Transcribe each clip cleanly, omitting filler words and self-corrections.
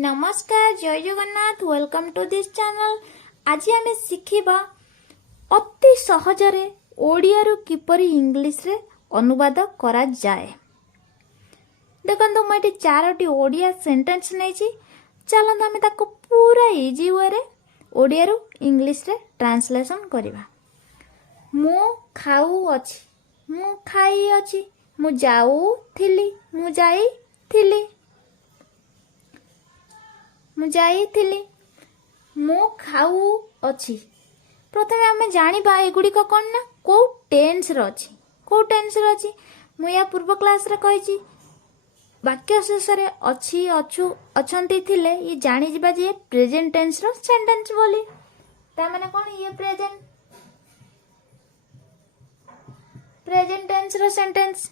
नमस्कार जय Jagannath welcome to this channel. आज आम शिखा अति सहजरे ओडिया रु किपरि इंग्लिश रे अनुवाद करा जाए। देखो मुझे चारोटी ओडिया सेंटेंस नहीं चलते आम ताको पूरा इजी वे रे ओडिया रु इंग्लिश रे ट्रांसलेशन करवा। मु खाऊ अछि, मु खाई अछि, मु जाऊ थिली, मु जाई थिली, मु जाइथिली, मु खाऊ अछि। प्रथमे आमे जानिबा एगुडी को कोन ना को टेंस रो अछि, को टेंस रो अछि। मु या पूर्व क्लास रे कहिछि वाक्य शेष रे अछि अछु अछंती थिले ये जानि जिबा जे प्रेजेंट टेंस रो सेंटेंस बोली। ता माने कोन ये प्रेजेंट टेंस रो सेंटेंस।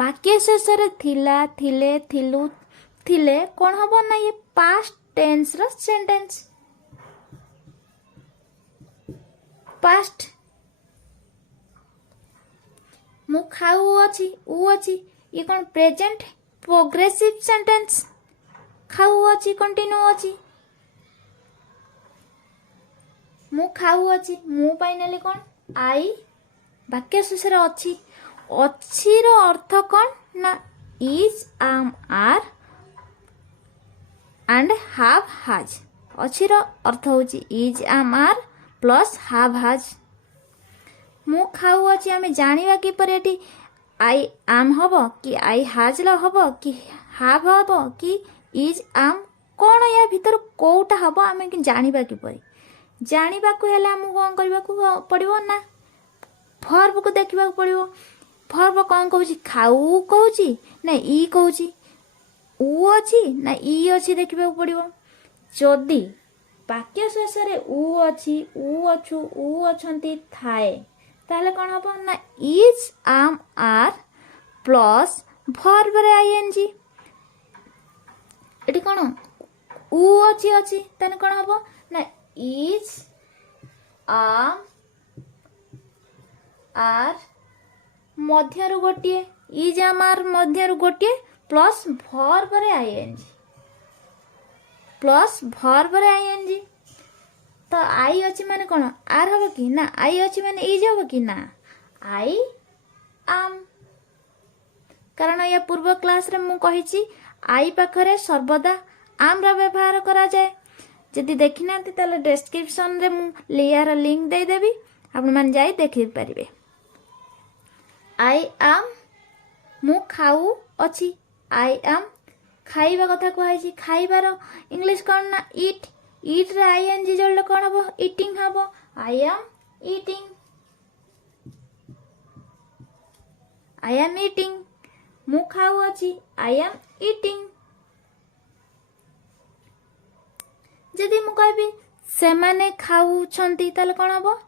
वाक्य शेष रे थिला थिले थिलु थिले कोन हबो ना ये पास्ट टेंस रो सेंटेंस। पास्ट मु खाऊ अछि उ अछि ये कोन प्रेजेंट प्रोग्रेसिव सेंटेंस। खाऊ अछि कंटिन्यू अछि, मु खाऊ अछि मु फाइनली कोन आई। वाक्य शेष रे अछि, अछि रो अर्थ कोन ना इज आम आर एंड हाव हाज। अछि रो अर्थ होची इज आम आर प्लस हाव हाज। मु खाऊ अछि आमे जानिबा कि पर एटी आई आम हबो कि आई हाज ल हबो कि हाव हबो कि इज आम कोन या भीतर कोउटा हबो आमे कि जानिबा कि परि। जानिबा को हेले हम कोन करबा को पड़िबो ना वर्ब को देखिबा को पड़िबो। वर्ब कोन कहूची खाऊ कहूची ना ई कहूची, उ अछि ना ई अछि देखिबा को पड़िबो। जदी वाक्य शेष रे उ अछि उ अछु उ अछंती थाए ताले कोन हबो ना इज आम आर प्लस वर्ब रे आईएनजी। एटी कोन उ अछि अछि तने कोन हबो ना इज आम आर मध्यरु गोटिए इज आम आर मध्यरु गोटिए प्लस वर्ब रे आईएनजी, प्लस वर्ब रे आईएनजी। तो आई अछि माने कोन आर हबो कि ना आई अछि माने इज हबो कि ना आई आम। कारण या पूर्व क्लास रे मु कहिछि आई पाखरे सर्वदा आम रा व्यवहार करा जाए। जदि देखिना ताले डिस्क्रिप्शन रे मु लियर लिंक दे देबी, आपण मान जाई देखि परिबे। आई आम मु खाऊ अछि, आई आम खाइबा कथा कहैछि। खाइबार इंग्लिश कोन ना ईट, ईट रे आईएनजी जोड़ले कोन हबो ईटिंग हबो। I am eating, I am eating. मु खाऊ अछि आई एम ईटिंग। जदि मु कहबी सेमाने खाऊ छंती ताले कोन हबो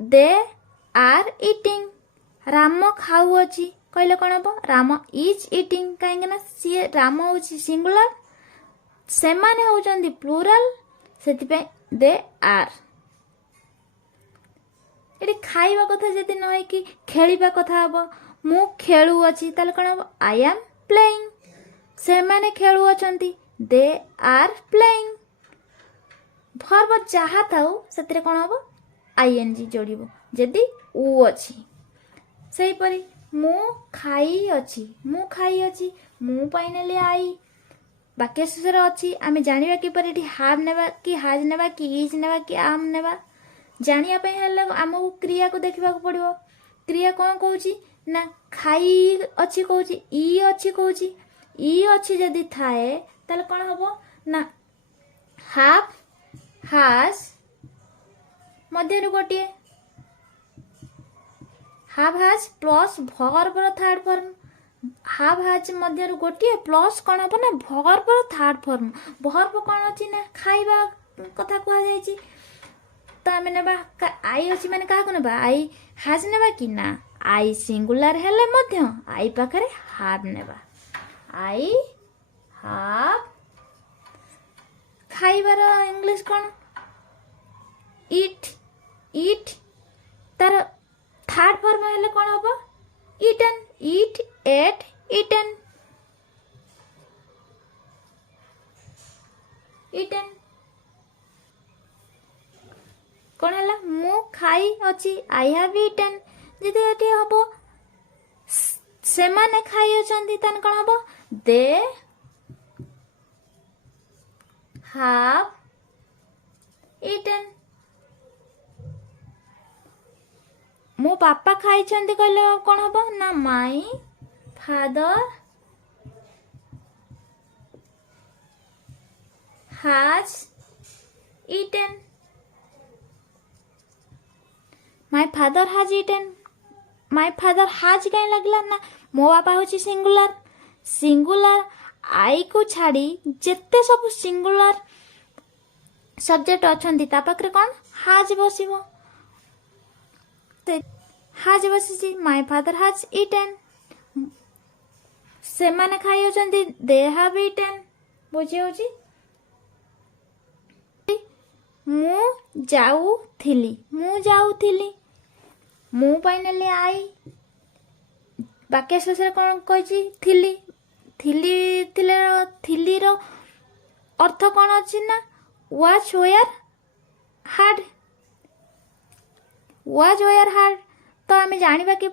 दे आर ईटिंग। राम खाऊ अछि कहले कोन हबो राम इज ईटिंग। काहेकि ना सी राम होची सिंगुलर सेमाने होचंदी प्लुरल सेति पे दे आर। एटी खाइबा कथा जदि नय कि खेलिबा कथा हबो मु खेलु अछि ताले कोन हबो आई एम प्लेइंग। सेमाने खेलु अछंती दे आर प्लेइंग। वर्ब जहा थाउ सेतिरे कोन हबो आईएनजी जोड़िबो जदि उ अछि। सही परी मु खाई अछि, मु खाई अछि मु फाइनली आई। वाक्य शेष रे अछि आमे जानिबा कि पर एठी हाव नेबा कि हाज नेबा कि इज नेबा कि आम नेबा। जानिया पे हेले हमहु क्रिया को देखिबा को पड़िबो। क्रिया कोन कहूची ना खाई अछि कहूची ई अछि कहूची। ई अछि जदि थाए ताले कोन हबो ना हाव हाज मध्यरु गोटिए हाव हाज प्लस वर्ब रो थर्ड फॉर्म। हाव हाज मध्यरु गोटिए प्लस कोन हबो ना वर्ब रो थर्ड फॉर्म। वर्ब कोन अछि ना खाइबा कथा कहै जायछि। तो आमे नेबा आई अछि माने काहा को नेबा आई हाज नेबा कि ना आई सिंगुलर हेले मध्य आई पाखरे हाव नेबा। आई हाव खाइबार इंग्लिश कोन ईट, ईट तार थर्ड फॉर्म हेले कोन हबो ईटन, ईट एट ईटन। eaten। कौन है मु खाई अच्छी आई हैव इटेन। जदि एटी हम से माने खाई अछंती तन कौन हम दे हैव इटेन। मो पापा खाई कहले कौन हम ना my father has eaten. My father has eaten. My father has कहीं लगला ना मो बापा होची सिंगुलर। सिंगुलर आई को छाड़ी जेते सब सिंगुलर सब्जेक्ट अछंती ता पाखरे कौन हैज बसिबो। हैज बसिची माय फादर हैज इटेन। से माने खाई अछंती दे हैव इटेन। बुझी होची मु जाऊथिली। मु जाऊथिली मु पाइनेली आई वाक्य शेष कौन कही थिली। थिली थिली रो अर्थ कौन अच्छी ना was were had. Was were had तो आम जाना कि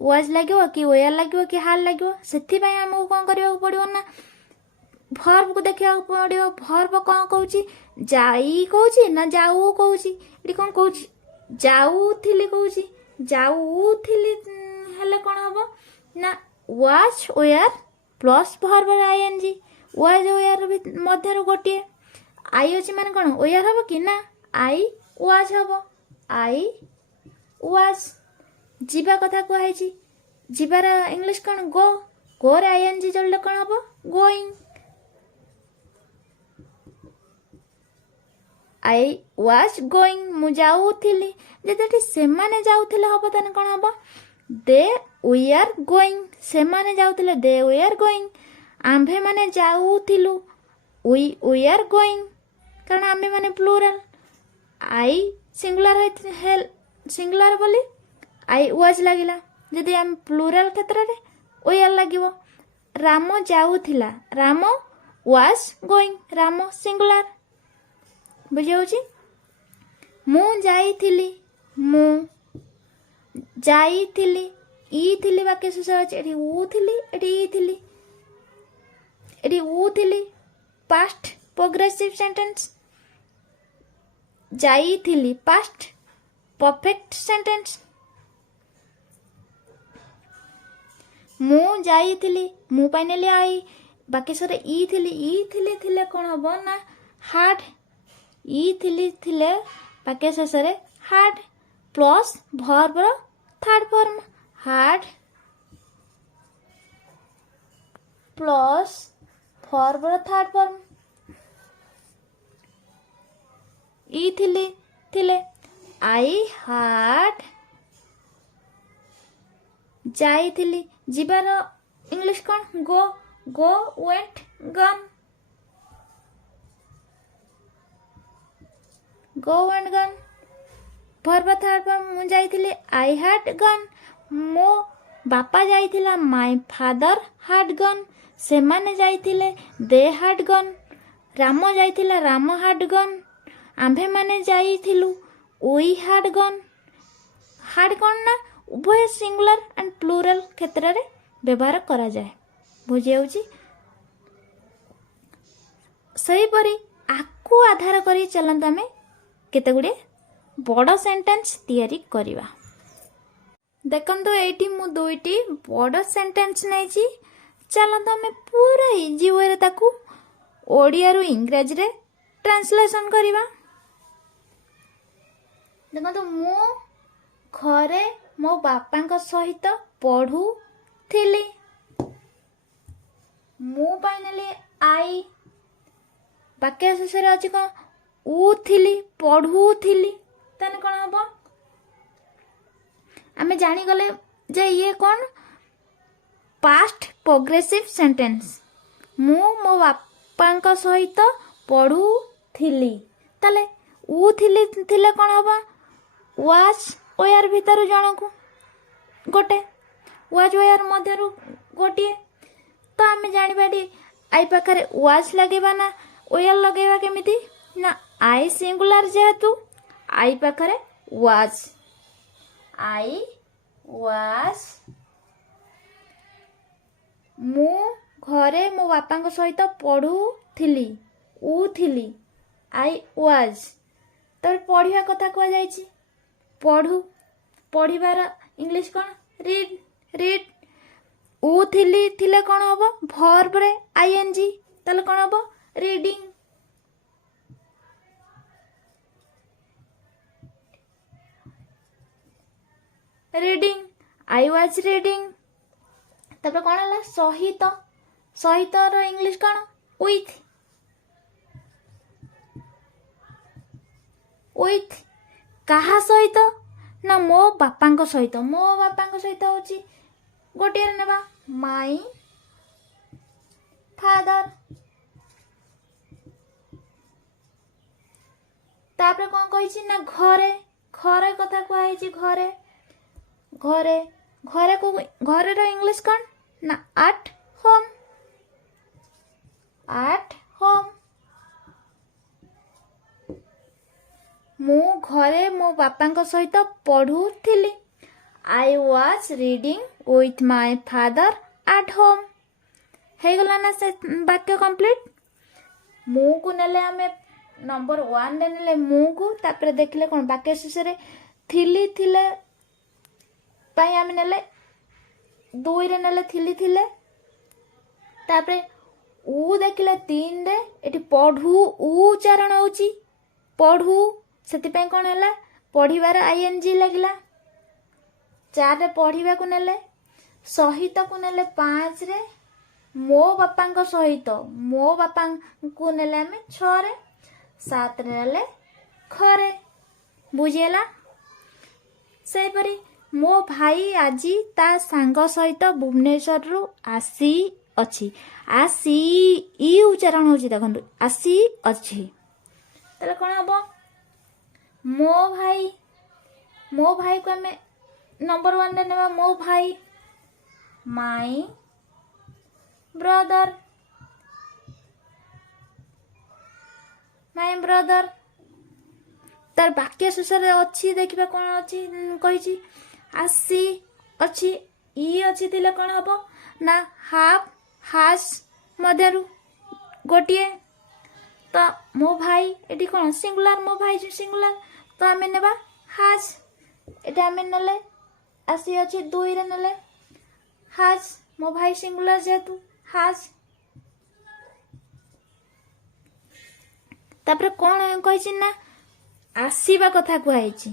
वाज लगे कि वेयर लगे कि हार्ड लगे से आमको कौन करने पड़ो ना भर्ब को देखा पड़ो। भर्ब कौन कहूँ जाई कहूँ ना जाऊ कहूँ ये कौन कहूँ जाऊथिली कहूँ। जाऊथिली हेले कौन हम ना was were plus verb I N G. Was were मध्य गोटे आई अच्छी माने कौन वेयर हम कि ना आई वाज हम। आई वाज जीवा कथा कहुई। जीवार इंग्लिश कौन गो। गो रे आईएनजी जोड़ले कौन हम गोइंग। आई वाज गोइंग मु जाऊथिली। जदि से माने जाऊथिले हम ताने कौन हम दे वी आर गोइंग। से माने जाऊथिले दे वी आर गोइंग। आम्भे माने जाऊथिलु वी आर गोइंग कारण आम्भे माने प्लूरल। आई सिंगुलर सिंगुलर बोली आई वाज लगिला। जदि आम प्लूरल क्षेत्र रे वी आर लागिवो। राम जाऊथिला Ram was going. Ram singular बुझे। मु जाइथिली मु जाइथिली ई थिली वाक्य शेष अछि। एठी ऊ थिली एठी ई थिली। एठी ऊ थिली पास्ट प्रोग्रेसिव सेंटेंस। जाइथिली पास्ट परफेक्ट सेंटेंस। मु जाइथिली मु पाइनेली आई वाक्य शेष ई थिली थिले कौन हम ना हार्ड। ई थिले वाक्य शेष had plus verb third form had plus verb third form. ई थिले आई हार्ड जाइथिली। जीवार इंग्लिश कौन go. Go went gone. Go and gone verb third form मु जाइथिली आई हैड गन। मो बापा जाइथिला माय फादर हैड गन। से माने जाइथिले दे हैड गन। राम जाइथिला राम हैड गन। आम्भे माने जाइथिलु वी हैड गन। हैड कौन ना उभय सिंगुलर एंड प्लूरल क्षेत्र रे व्यवहार करा जाए। बुझी होची सही परी आकु आधार करी चलंत आमे केते गुडे बड़ सेंटेंस तैयारी करिवा। देखंतु एठी मु दुईटी बड़ सेंटेंस नैची। चलंत आमे पूरा इजी वे रे ताकू ओडिया रु इंग्रजी रे ट्रांसलेशन करिवा। देखंतु मु घरे मो बापांक सहित पढ़ुथिली। मु पाइनेली आई वाक्य शेष रे अछि कोन उथिली पढ़ुथिली तने कोन हबो आमे जानि गले जे ये कोन पास्ट प्रोग्रेसिव सेंटेंस। मु मो बापांक सहित पढ़ुथिली ताले उथिली थिले कोन हबो वाज वेयर भीतर जनकु गोटे वाज वेयर मध्यरु गोटे तो आमे जानिबाडी आई पाखरे वाज लागेबा ना ଓଏଲ୍ ଲଗେଇବା କେମିତି ନା ଆଇ ସିଙ୍ଗୁଲାର ଯେହେତୁ ଆଇ ପାଖରେ ୱାଜ୍ ଆଇ ୱାଜ୍ ମୁଁ ଘରେ ମୋ ବାପାଙ୍କ ସହିତ ପଢ଼ୁଥିଲି ଥିଲି ଆଇ ୱାଜ୍ ତାପରେ ପଢ଼ିବା କଥା କୁହାଯାଇଛି ପଢ଼ିବାର ଇଂଲିଶ କ'ଣ ରିଡ୍ ଥିଲେ କ'ଣ ହବ ଭର୍ବରେ ଆଇଏନଜି ତାହେଲେ କ'ଣ ହବ ରିଡିଂ ଆଇ ୱାଜ୍ ରିଡିଂ ତାପରେ କ'ଣ ହେଲା ସହିତର ଇଂଲିଶ କ'ଣ ୱିଥ୍ କାହା ସହିତ ନା ମୋ ବାପାଙ୍କ ସହିତ ହେଉଛି ଗୋଟିଏ ନେବା ମାଇ ଫାଦର ତାପରେ କ'ଣ କହିଛି ନା ଘରେ କଥା କୁହାଯାଇଛି ଘରର ଇଂଲିଶ କ'ଣ ନା ଆଟ୍ ହୋମ୍ ମୁଁ ଘରେ ମୋ ବାପାଙ୍କ ସହିତ ପଢ଼ୁଥିଲି I was reading with my father at home ହେଇଗଲା ନା ସେ ବାକ୍ୟ କମ୍ପ୍ଲିଟ୍ ମୁଁକୁ ନେଲେ ଆମେ ନମ୍ବର 1ରେ ନେଲେ ମୁଁକୁ ତାପରେ ଦେଖିଲେ କ'ଣ ବାକ୍ୟ ଶେଷରେ ଥିଲେ ପାଇଁ ଆମେ ନେଲେ 2ରେ ନେଲେ ଥିଲେ ତାପରେ ଦେଖିଲେ 3ରେ ଏଠି ଉଚ୍ଚାରଣ ହେଉଛି ସେଥିପାଇଁ କ'ଣ ହେଲା ପଢ଼ିବାର ଆଇଏନଜି ଲାଗିଲା 4ରେ ପଢ଼ିବାକୁ ନେଲେ ସହିତକୁ ନେଲେ 5ରେ ମୋ ବାପାଙ୍କ ସହିତ ମୋ ବାପାଙ୍କୁ ନେଲେ ଆମେ 6ରେ 7ରେ ନେଲେ ଘରେ ବୁଝିହେଲା ସେହିପରି ମୋ ଭାଇ ଆଜି ତା ସାଙ୍ଗ ସହିତ ଭୁବନେଶ୍ୱରରୁ ଆସିଅଛି ଇ ଉଚ୍ଚାରଣ ହେଉଛି ଦେଖନ୍ତୁ ଆସିଅଛି ତାହେଲେ କ'ଣ ହବ ମୋ ଭାଇକୁ ଆମେ ନମ୍ବର 1ରେ ନେବା ମୋ ଭାଇ ମାଇ ବ୍ରଦର ତାର ବାକ୍ୟ ଶେଷରେ ଅଛି ଦେଖିବା କ'ଣ ଅଛି କହିଛି ଅଛି ଇ ଅଛି ଥିଲେ କ'ଣ ହବ ନା ହାଜ୍ ମଧ୍ୟରୁ ଗୋଟିଏ ତ ମୋ ଭାଇ ଏଠି କ'ଣ ସିଙ୍ଗୁଲାର ମୋ ଭାଇ ସିଙ୍ଗୁଲାର ତ ଆମେ ନେବା ହାଜ୍ ଏଠି ଆମେ ନେଲେ ଅଛି 2ରେ ନେଲେ ହାଜ୍ ମୋ ଭାଇ ସିଙ୍ଗୁଲାର ଯେହେତୁ ହାଜ୍ ତାପରେ କ'ଣ କହିଛି ନା ଆସିବା କଥା କୁହାଯାଇଛି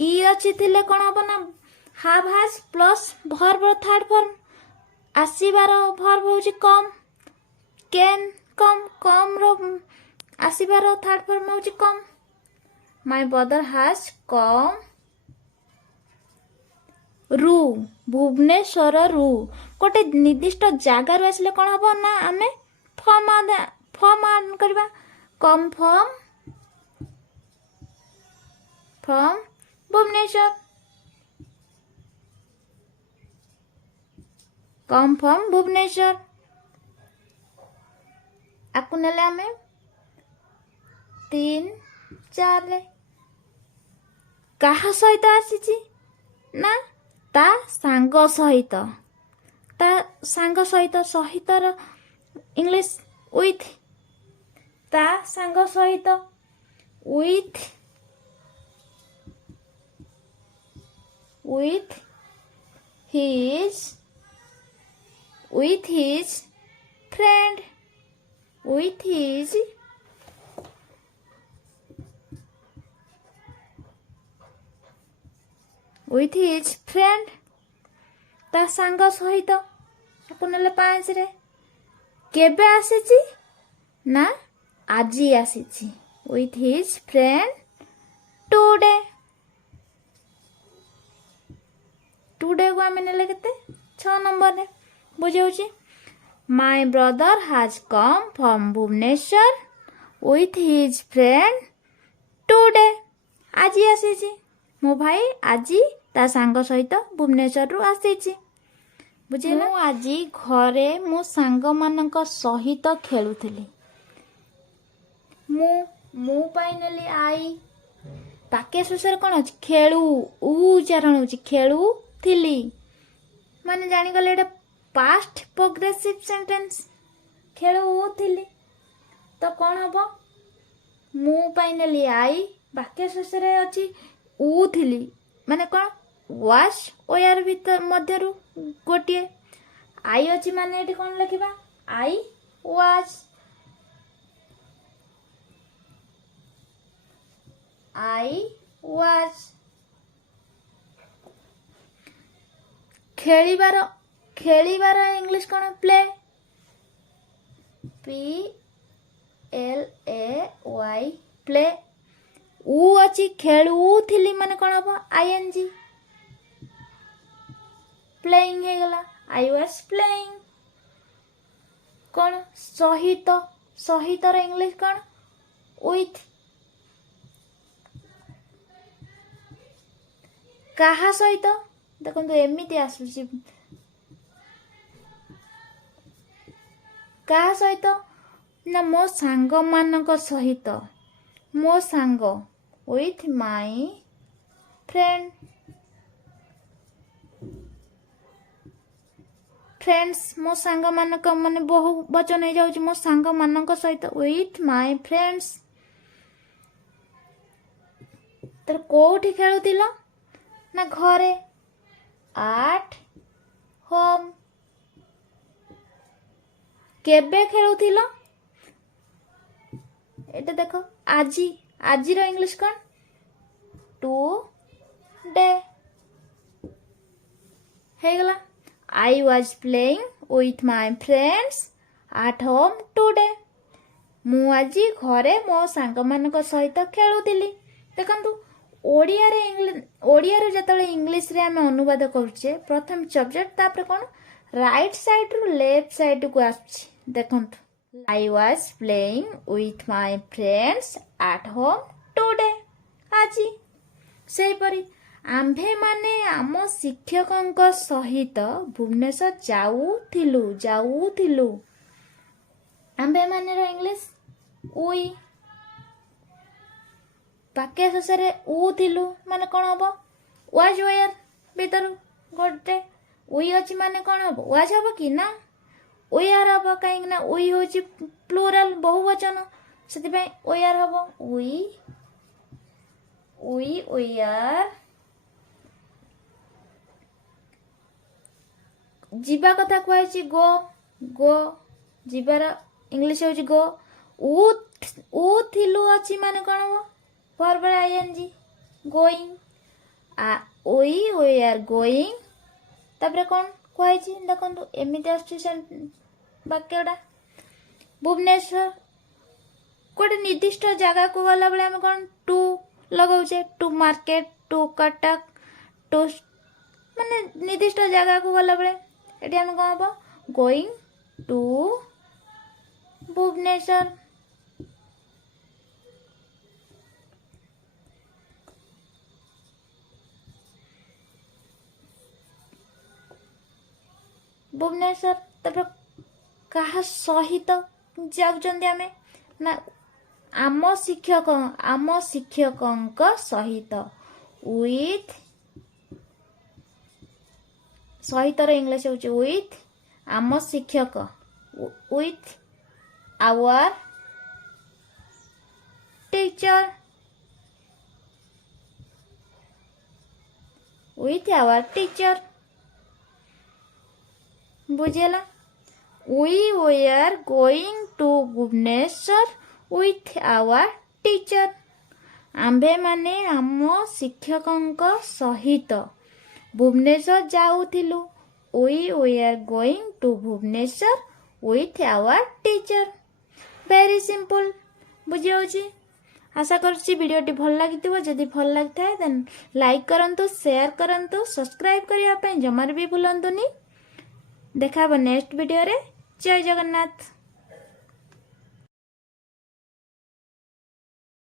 ଇ ଅଛି ଥିଲେ କ'ଣ ହବ ନା have has plus verb third form ଆସିବାର ଭର୍ବ ହେଉଛି କମ୍ର ଆସିବାର ଥାର୍ଡ ଫର୍ମ ହେଉଛି କମ୍ ମାଇ ବ୍ରଦର ହାଜ୍ କମ୍ ଭୁବନେଶ୍ୱରରୁ ଗୋଟେ ନିର୍ଦ୍ଦିଷ୍ଟ ଜାଗାରୁ ଆସିଲେ କ'ଣ ହବ ନା ଆମେ ଫର୍ମ ଆଡ୍ କରିବା କମ୍ ଫ୍ରମ୍ ଭୁବନେଶ୍ୱର ଆକୁ ନେଲେ ଆମେ 3 4ରେ କାହା ସହିତ ଆସିଛି ନା ତା ସାଙ୍ଗ ସହିତ ସହିତର ଇଂଲିଶ ୱିଥ୍ ତା ସାଙ୍ଗ ସହିତ ୱିଥ୍ his friend ତା ସାଙ୍ଗ ସହିତ ତାକୁ ନେଲେ 5ରେ କେବେ ଆସିଛି ନା ଆଜି ଆସିଛି with his friend ଟୁଡେକୁ ଆମେ ନେଲେ କେତେ 6 ନମ୍ବରରେ ବୁଝାଉଛି my brother has come from Bhubaneswar with his friend today ଆଜି ଆସିଛି ମୋ ଭାଇ ଆଜି ତା ସାଙ୍ଗ ସହିତ ଭୁବନେଶ୍ୱରରୁ ଆସିଛି ବୁଝିଲା। ମୁଁ ଆଜି ଘରେ ମୋ ସାଙ୍ଗମାନଙ୍କ ସହିତ ଖେଳୁଥିଲି। ମୁଁ ପାଇଁ ନେଲି ଆଇ। ବାକ୍ୟ ଶେଷରେ କ'ଣ ଅଛି? ଖେଳୁ ଉଚ୍ଚାରଣ ହେଉଛି ଖେଳୁଥିଲି। ମାନେ ଜାଣିଗଲେ ଏଇଟା ପାଷ୍ଟ ପ୍ରୋଗ୍ରେସିଭ୍ ସେଣ୍ଟେନ୍ସ। ଖେଳୁଥିଲି ତ କ'ଣ ହବ? ମୁଁ ପାଇଁ ନେଲି ଆଇ, ବାକ୍ୟ ଶେଷରେ ଅଛି ଉଥିଲି, ମାନେ କ'ଣ? ୱାଚ୍ ଓୟାର ଭିତର ମଧ୍ୟରୁ ଗୋଟିଏ ଆଇ ଅଛି, ମାନେ ଏଠି କ'ଣ ଲେଖିବା? I watch. I watch. ଖେଳିବାର ଇଂଲିଶ କ'ଣ? ପ୍ଲେ। PLAY play. ଉ ଅଛି ଖେଳୁଥିଲି, ମାନେ କ'ଣ ହବ? ING। ପ୍ଲେଇଂ ହେଇଗଲା। I was playing. କ'ଣ? ସହିତର ଇଂଲିଶ କ'ଣ? ୱିଥ୍। କାହା ସହିତ? ଦେଖନ୍ତୁ ଏମିତି ଆସୁଛି। କାହା ସହିତ? ନା ମୋ ସାଙ୍ଗମାନଙ୍କ ସହିତ। ମୋ ସାଙ୍ଗ ୱିଥ୍ ମାଇ ଫ୍ରେଣ୍ଡ। ଫ୍ରେଣ୍ଡସ୍ ମୋ ସାଙ୍ଗମାନଙ୍କ, ମାନେ ବହୁ ବଚନ ହେଇଯାଉଛି। ମୋ ସାଙ୍ଗମାନଙ୍କ ସହିତ ୱିଥ୍ ମାଇ ଫ୍ରେଣ୍ଡସ୍। ତାର କୋଉଠି ଖେଳୁଥିଲ? ନା ଘରେ। At home. କେବେ ଖେଳୁଥିଲ? ଏଟା ଦେଖ ଆଜି। ଆଜିର ଇଂଲିଶ କ'ଣ? ଟୁଡେ। ହେଇଗଲା। I was playing with my friends at home today. ମୁଁ ଆଜି ଘରେ ମୋ ସାଙ୍ଗମାନଙ୍କ ସହିତ ଖେଳୁଥିଲି। ଦେଖନ୍ତୁ ଓଡ଼ିଆରେ ଯେତେବେଳେ ଇଂଲିଶରେ ଆମେ ଅନୁବାଦ କରୁଛେ, ପ୍ରଥମେ ସବଜେକ୍ଟ, ତାପରେ କ'ଣ? ରାଇଟ୍ ସାଇଡ୍ରୁ ଲେଫ୍ଟ ସାଇଡ୍କୁ ଆସୁଛି। ଦେଖନ୍ତୁ, I was playing with my friends at home today. ଆଜି। ସେହିପରି ଆମ୍ଭେମାନେ ଆମ ଶିକ୍ଷକଙ୍କ ସହିତ ଭୁବନେଶ୍ୱର ଯାଉଥିଲୁ। ଆମ୍ଭେମାନର ଇଂଲିଶ ଉଇ। ବାକ୍ୟ ଶେଷରେ ଥିଲୁ, ମାନେ କ'ଣ ହବ? ୱାଜ୍ ଓୟାର ଭିତରୁ ଗୋଟେ ଉଇ ଅଛି, ମାନେ କ'ଣ ହବ? ୱାଜ୍ ହବ କି? ନା ଓୟାର ହବ। କାହିଁକି ନା ଉଇ ହେଉଛି ପ୍ଲୁରାଲ, ବହୁ ବଚନ, ସେଥିପାଇଁ ଓୟାର ହବ। ଉଇ ଓୟାର। ଯିବା କଥା କୁହାଯାଇଛି ଗୋ। ଯିବାର ଇଂଲିଶ ହେଉଛି ଗୋ। ଥିଲୁ ଅଛି, ମାନେ କ'ଣ ହବ? verb ING going। we are going। ତାପରେ କ'ଣ କୁହାଯାଇଛି? ଦେଖନ୍ତୁ ଏମିତି ଆସୁଛି ବାକ୍ୟଟା। ଭୁବନେଶ୍ୱର ଗୋଟେ ନିର୍ଦ୍ଦିଷ୍ଟ ଜାଗାକୁ ଗଲାବେଳେ ଆମେ କ'ଣ ଟୁ ଲଗାଉଛେ? To market, to Cuttack, to, ମାନେ ନିର୍ଦ୍ଦିଷ୍ଟ ଜାଗାକୁ ଗଲାବେଳେ ଏଠି ଆମେ କ'ଣ ହବ? Going to Bhubaneswar. ତାପରେ କାହା ସହିତ ଯାଉଛନ୍ତି ଆମେ? ନା ଆମ ଶିକ୍ଷକଙ୍କ ସହିତ। ୱିଥ୍। ସହିତର ଇଂଲିଶ ହେଉଛି ୱିଥ୍। ଆମ ଶିକ୍ଷକ with our teacher. With our teacher. ବୁଝିଲା? we were going to Bhubaneswar with our teacher। ଆମ୍ଭେମାନେ ଆମ ଶିକ୍ଷକଙ୍କ ସହିତ ଭୁବନେଶ୍ୱର ଯାଉଥିଲୁ। we were going to Bhubaneswar with our teacher। Very simple. ବୁଝିଯାଉଛି? ଆଶା କରୁଛି ଭିଡ଼ିଓଟି ଭଲ ଲାଗିଥିବ। ଯଦି ଭଲ ଲାଗିଥାଏ ଦେନ୍ ଲାଇକ୍ କରନ୍ତୁ, ସେୟାର କରନ୍ତୁ, ସବସ୍କ୍ରାଇବ୍ କରିବା ପାଇଁ ଜମାରୁ ବି ଭୁଲନ୍ତୁନି। ଦେଖା ହେବ ନେକ୍ସଟ ଭିଡ଼ିଓରେ। ଜୟ ଜଗନ୍ନାଥ।